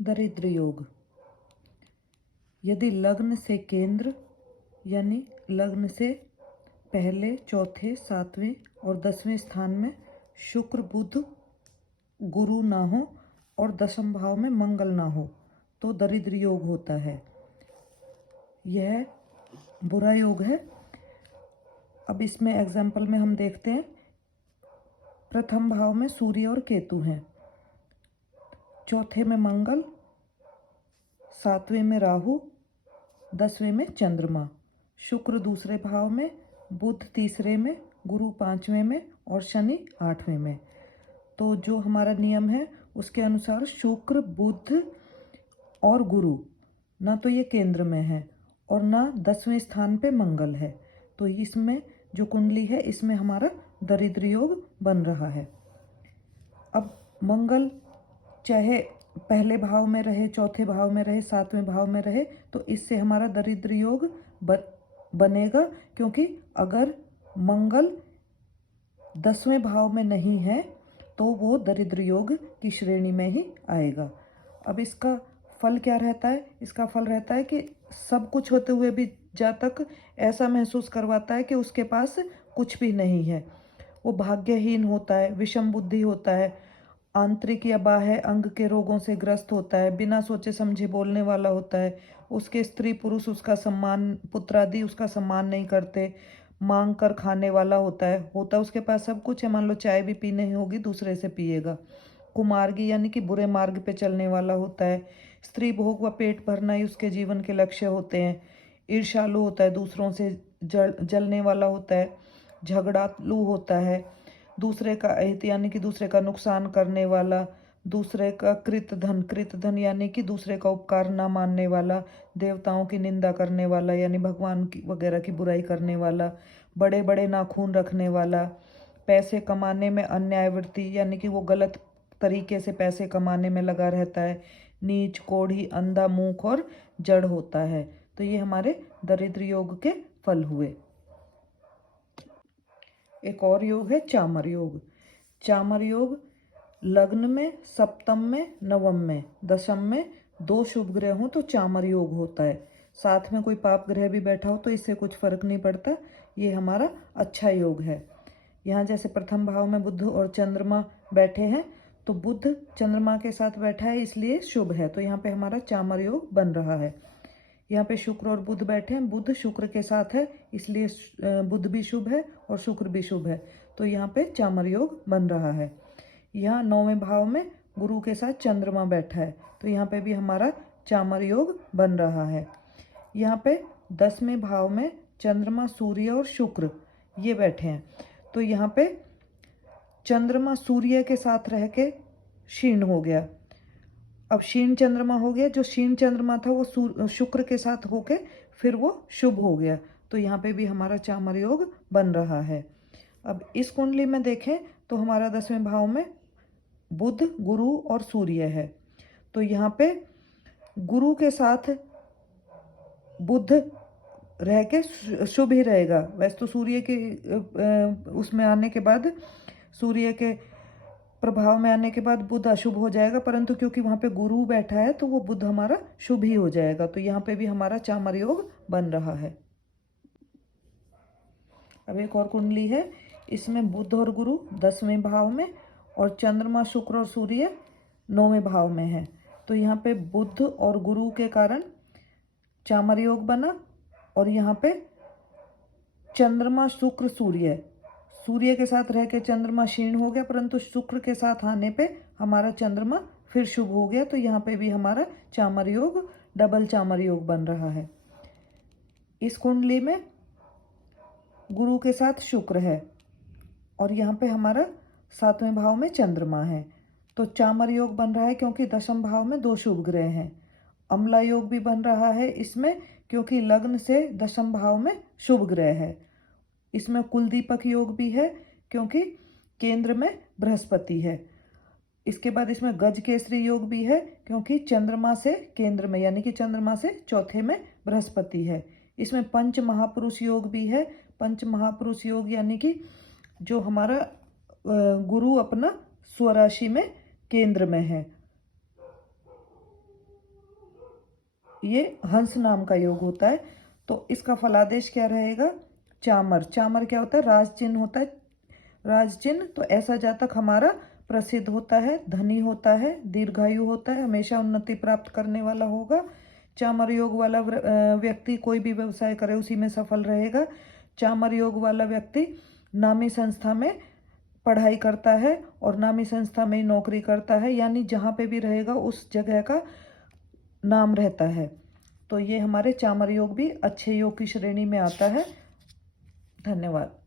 दरिद्र योग। यदि लग्न से केंद्र यानी लग्न से पहले, चौथे, सातवें और 10वें स्थान में शुक्र, बुध, गुरु ना हो और दशम भाव में मंगल ना हो तो दरिद्र योग होता है। यह बुरा योग है। अब इसमें एग्जाम्पल में हम देखते हैं। प्रथम भाव में सूर्य और केतु हैं, चौथे में मंगल, सातवें में राहु, 10वें में चंद्रमा, शुक्र दूसरे भाव में, बुध तीसरे में, गुरु पांचवें में और शनि आठवें में। तो जो हमारा नियम है उसके अनुसार शुक्र, बुध और गुरु ना तो ये केंद्र में है और ना 10वें स्थान पे मंगल है। तो इसमें जो कुंडली है इसमें हमारा दरिद्र योग बन रहा है। अब मंगल चाहे पहले भाव में रहे, चौथे भाव में रहे, सातवें भाव में रहे, तो इससे हमारा दरिद्र योग बनेगा, क्योंकि अगर मंगल 10वें भाव में नहीं है तो वो दरिद्र योग की श्रेणी में ही आएगा। अब इसका फल क्या रहता है? इसका फल रहता है कि सब कुछ होते हुए भी जातक ऐसा महसूस करवाता है कि उसके पास कुछ भी नहीं है। वो भाग्यहीन होता है, विषम बुद्धि होता है, आंतरिक या बाह्य अंग के रोगों से ग्रस्त होता है, बिना सोचे समझे बोलने वाला होता है, उसके स्त्री पुरुष उसका सम्मान, पुत्र आदि उसका सम्मान नहीं करते, मांग कर खाने वाला होता है उसके पास सब कुछ है, मान लो चाय भी पीनी होगी दूसरे से पिएगा। कुमार्गी यानी कि बुरे मार्ग पे चलने वाला होता है, स्त्री भोग व पेट भरना ही उसके जीवन के लक्ष्य होते हैं, ईर्ष्यालु होता है, दूसरों से जलने वाला होता है, झगड़ालू होता है, दूसरे का अहित यानी कि दूसरे का नुकसान करने वाला, दूसरे का कृत धन यानी कि दूसरे का उपकार ना मानने वाला, देवताओं की निंदा करने वाला यानी भगवान की वगैरह की बुराई करने वाला, बड़े बड़े नाखून रखने वाला, पैसे कमाने में अन्यायवृत्ति यानी कि वो गलत तरीके से पैसे कमाने में लगा रहता है, नीच, कोढ़ी, अंधा, मूक और जड़ होता है। तो ये हमारे दरिद्र योग के फल हुए। एक और योग है चामर योग। चामर योग लग्न में, सप्तम में, नवम में, दशम में 2 शुभ ग्रह हो तो चामर योग होता है। साथ में कोई पाप ग्रह भी बैठा हो तो इससे कुछ फर्क नहीं पड़ता, ये हमारा अच्छा योग है। यहाँ जैसे प्रथम भाव में बुध और चंद्रमा बैठे हैं तो बुध चंद्रमा के साथ बैठा है इसलिए शुभ है, तो यहाँ पे हमारा चामर योग बन रहा है। यहाँ पे शुक्र और बुध बैठे हैं, बुध शुक्र के साथ है इसलिए बुध भी शुभ है और शुक्र भी शुभ है, तो यहाँ पे चामर योग बन रहा है। यहाँ 9वें भाव में गुरु के साथ चंद्रमा बैठा है तो यहाँ पे भी हमारा चामर योग बन रहा है। यहाँ पे 10वें भाव में चंद्रमा, सूर्य और शुक्र ये बैठे हैं तो यहाँ पे चंद्रमा सूर्य के साथ रह के क्षीण हो गया। अब क्षीण चंद्रमा हो गया, जो क्षीण चंद्रमा था वो शुक्र के साथ होके फिर वो शुभ हो गया, तो यहाँ पे भी हमारा चामर योग बन रहा है। अब इस कुंडली में देखें तो हमारा 10वें भाव में बुध, गुरु और सूर्य है, तो यहाँ पे गुरु के साथ बुध रह के शुभ ही रहेगा। वैसे तो सूर्य के उसमें आने के बाद, सूर्य के प्रभाव में आने के बाद बुध अशुभ हो जाएगा, परंतु क्योंकि वहाँ पे गुरु बैठा है तो वो बुध हमारा शुभ ही हो जाएगा, तो यहाँ पे भी हमारा चामर योग बन रहा है। अब एक और कुंडली है, इसमें बुध और गुरु 10वें भाव में और चंद्रमा, शुक्र और सूर्य 9वें भाव में है, तो यहाँ पे बुध और गुरु के कारण चामर योग बना और यहाँ पे चंद्रमा, शुक्र, सूर्य के साथ रह के चंद्रमा क्षीण हो गया, परंतु शुक्र के साथ आने पे हमारा चंद्रमा फिर शुभ हो गया, तो यहाँ पे भी हमारा चामर योग, डबल चामर योग बन रहा है। इस कुंडली में गुरु के साथ शुक्र है और यहाँ पे हमारा 7वें भाव में चंद्रमा है, तो चामर योग बन रहा है क्योंकि दशम भाव में 2 शुभ ग्रह हैं। अम्ला योग भी बन रहा है इसमें क्योंकि लग्न से दशम भाव में शुभ ग्रह है। इसमें कुलदीपक योग भी है क्योंकि केंद्र में बृहस्पति है। इसके बाद इसमें गज केसरी योग भी है क्योंकि चंद्रमा से केंद्र में यानी कि चंद्रमा से चौथे में बृहस्पति है। इसमें पंच महापुरुष योग भी है। पंच महापुरुष योग यानी कि जो हमारा गुरु अपना स्वराशि में केंद्र में है, ये हंस नाम का योग होता है। तो इसका फलादेश क्या रहेगा? चामर। चामर क्या होता है? राज चिन्ह होता है। राज चिन्ह, तो ऐसा जातक हमारा प्रसिद्ध होता है, धनी होता है, दीर्घायु होता है, हमेशा उन्नति प्राप्त करने वाला होगा। चामर योग वाला व्यक्ति कोई भी व्यवसाय करे उसी में सफल रहेगा। चामर योग वाला व्यक्ति नामी संस्था में पढ़ाई करता है और नामी संस्था में ही नौकरी करता है, यानी जहाँ पे भी रहेगा उस जगह का नाम रहता है। तो ये हमारे चामर योग भी अच्छे योग की श्रेणी में आता है। धन्यवाद।